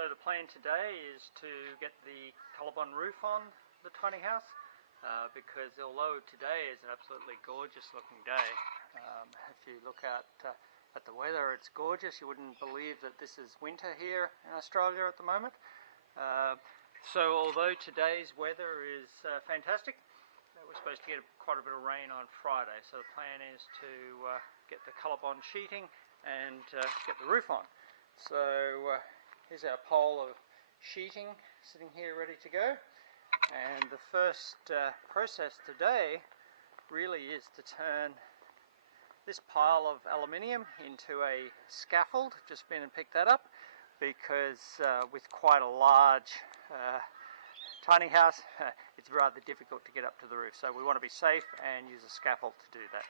So the plan today is to get the colorbond roof on the tiny house because although today is an absolutely gorgeous looking day, if you look at the weather, it's gorgeous. You wouldn't believe that this is winter here in Australia at the moment. So although today's weather is fantastic, we're supposed to get quite a bit of rain on Friday. So the plan is to get the colorbond sheeting and get the roof on. So here's our pole of sheeting sitting here ready to go. And the first process today really is to turn this pile of aluminium into a scaffold. Just been and picked that up because with quite a large tiny house, it's rather difficult to get up to the roof. So we want to be safe and use a scaffold to do that.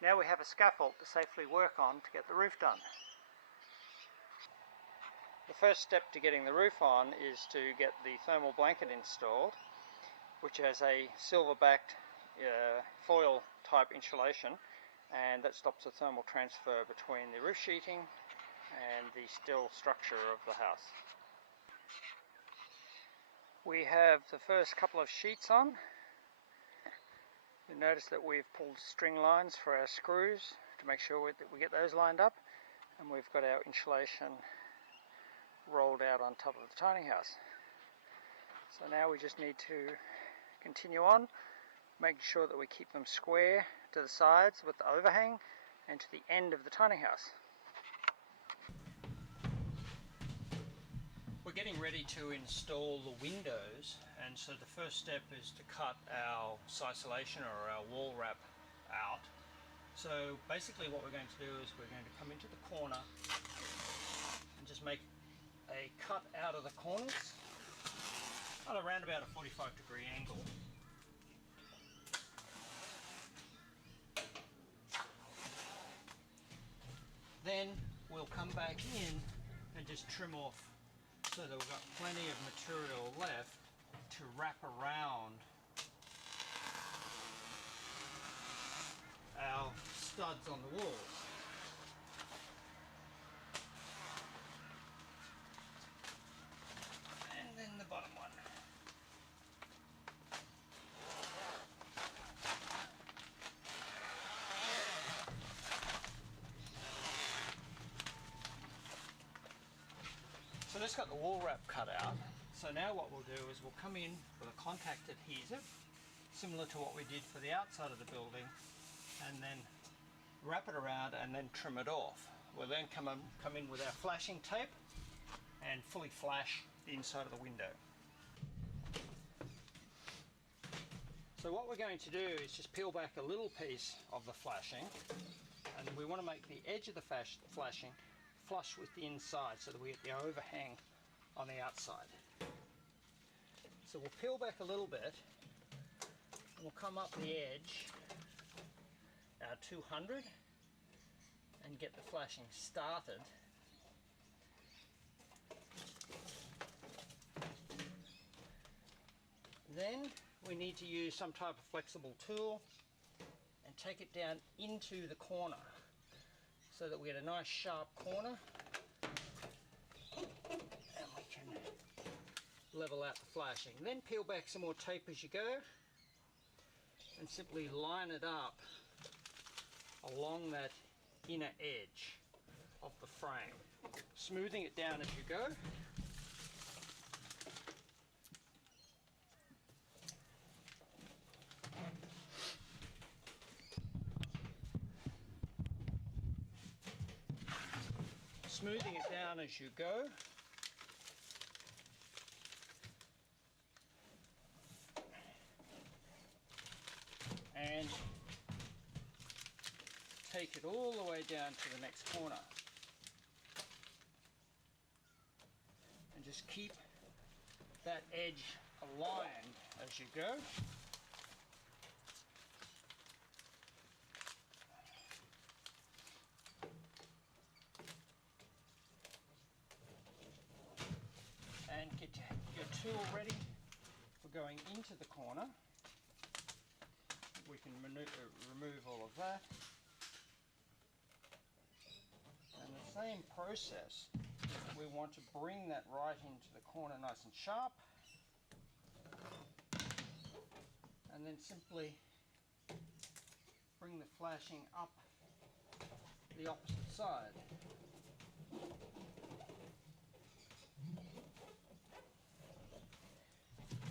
Now we have a scaffold to safely work on to get the roof done. The first step to getting the roof on is to get the thermal blanket installed, which has a silver-backed foil type insulation, and that stops the thermal transfer between the roof sheeting and the steel structure of the house. We have the first couple of sheets on. You'll notice that we've pulled string lines for our screws to make sure that we get those lined up, and we've got our insulation rolled out on top of the tiny house. So now we just need to continue on, making sure that we keep them square to the sides with the overhang and to the end of the tiny house. We're getting ready to install the windows, and so the first step is to cut our isolation or our wall wrap out. So basically what we're going to do is we're going to come into the corner and just make a cut out of the corners at around about a 45-degree angle. Then we'll come back in and just trim off so that we've got plenty of material left to wrap around our studs on the walls. And then the bottom one. So this got the wall wrap cut out. So now what we'll do is we'll come in with a contact adhesive, similar to what we did for the outside of the building, and then wrap it around and then trim it off. We'll then come in with our flashing tape and fully flash the inside of the window. So what we're going to do is just peel back a little piece of the flashing, and we want to make the edge of the flashing flush with the inside so that we get the overhang on the outside. So we'll peel back a little bit and we'll come up the edge, our 200, and get the flashing started. Then we need to use some type of flexible tool and take it down into the corner so that we get a nice sharp corner, and we can level out the flashing. Then peel back some more tape as you go and simply line it up along that inner edge of the frame, smoothing it down as you go. Smoothing it down as you go. And take it all the way down to the next corner. And just keep that edge aligned as you go. And get your tool ready for going into the corner. We can remove all of that. And same process. We want to bring that right into the corner nice and sharp, and then simply bring the flashing up the opposite side.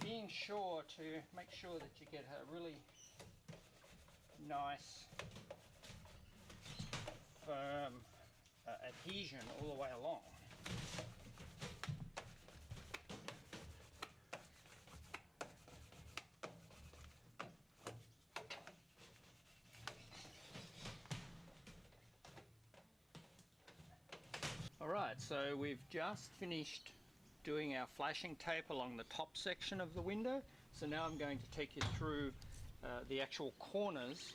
Being sure to make sure that you get a really nice firm adhesion all the way along. Alright, so we've just finished doing our flashing tape along the top section of the window. So now I'm going to take you through the actual corners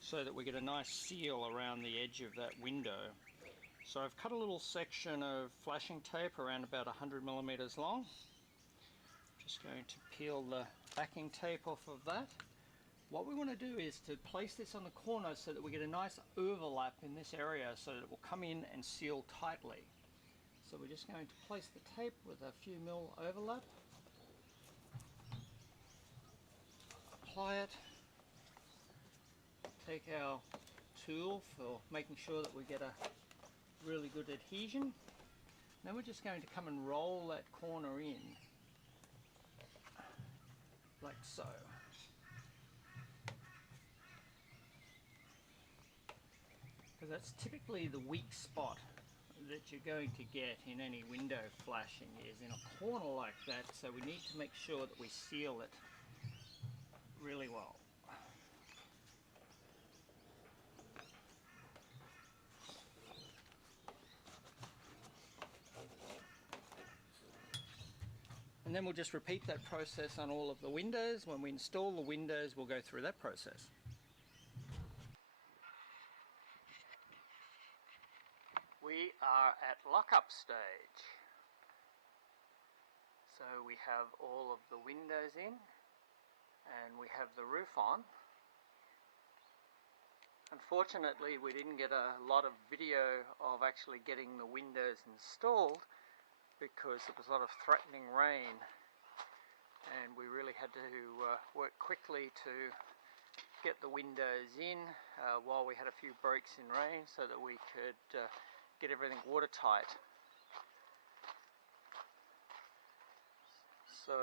so that we get a nice seal around the edge of that window. So I've cut a little section of flashing tape around about 100 millimeters long. Just going to peel the backing tape off of that. What we want to do is to place this on the corner so that we get a nice overlap in this area so that it will come in and seal tightly. So we're just going to place the tape with a few mil overlap, apply it, take our tool for making sure that we get a really good adhesion. Then we're just going to come and roll that corner in, like so. Because that's typically the weak spot that you're going to get in any window flashing, is in a corner like that, so we need to make sure that we seal it really well. And then we'll just repeat that process on all of the windows. When we install the windows, we'll go through that process. We are at lock-up stage. So we have all of the windows in and we have the roof on. Unfortunately, we didn't get a lot of video of actually getting the windows installed because there was a lot of threatening rain, and we really had to work quickly to get the windows in while we had a few breaks in rain so that we could get everything watertight. So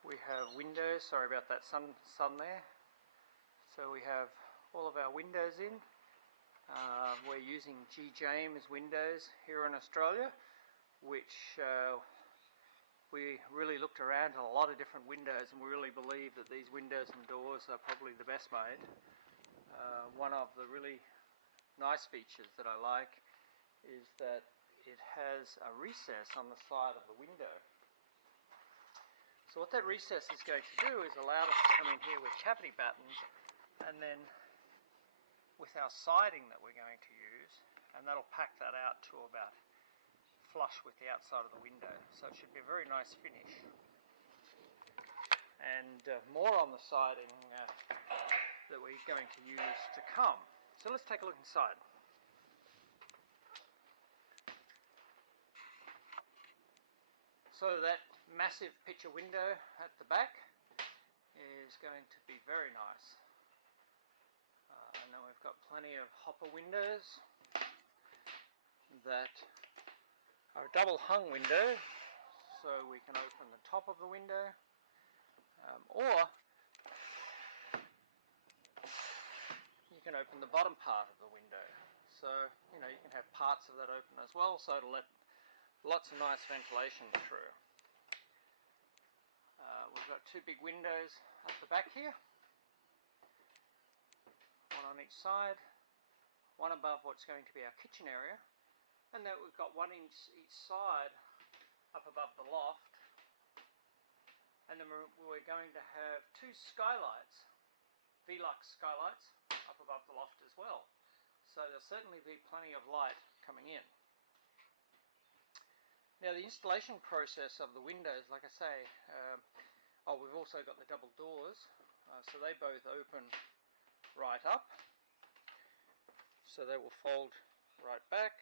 we have windows, sorry about that sun there. So we have all of our windows in. We're using G. James windows here in Australia, which we really looked around at a lot of different windows, and we really believe that these windows and doors are probably the best made. One of the really nice features that I like is that it has a recess on the side of the window. So what that recess is going to do is allow us to come in here with cavity battens, and then with our siding that we're going to use, and that'll pack that out to about flush with the outside of the window. So it should be a very nice finish. And more on the siding that we're going to use to come. So let's take a look inside. So that massive picture window at the back is going to be very nice. I know we've got plenty of hopper windows that are a double hung window, so we can open the top of the window, or you can open the bottom part of the window. So you can have parts of that open as well, so it'll let lots of nice ventilation through. We've got two big windows at the back here, one on each side, one above what's going to be our kitchen area, and then we've got one each side up above the loft, and then we're going to have two skylights, Velux skylights, up above the loft as well. So there'll certainly be plenty of light coming in. Now the installation process of the windows, like I say, we've also got the double doors, so they both open right up, so they will fold right back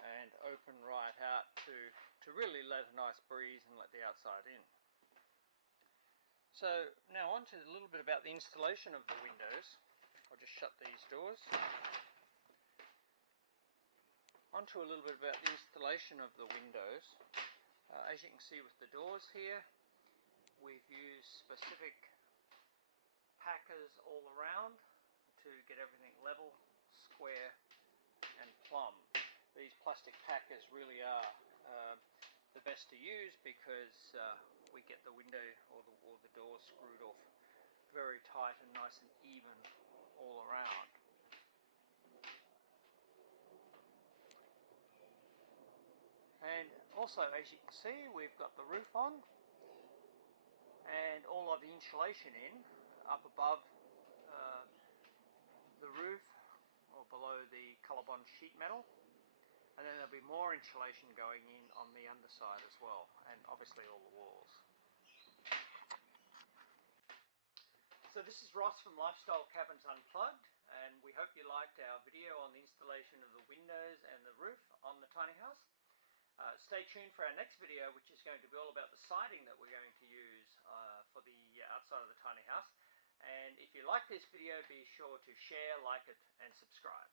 and open right out to really let a nice breeze and let the outside in. So now on to a little bit about the installation of the windows. I'll just shut these doors. On to a little bit about the installation of the windows. As you can see with the doors here, we've used specific packers all around to get everything level, square and plumb. These plastic packers really are the best to use because we get the window or the door screwed off very tight and nice and even all around. And also, as you can see, we've got the roof on and all of the insulation in up above the roof or below the colorbond sheet metal, and then there'll be more insulation going in on the underside as well, and obviously all the walls. So this is Ross from Lifestyle Cabins Unplugged, and we hope you liked our video on the installation of the windows and the roof on the tiny house. Stay tuned for our next video, which is going to be all about the siding that we're going to use for the outside of the tiny house. And if you like this video, be sure to share, like it and subscribe.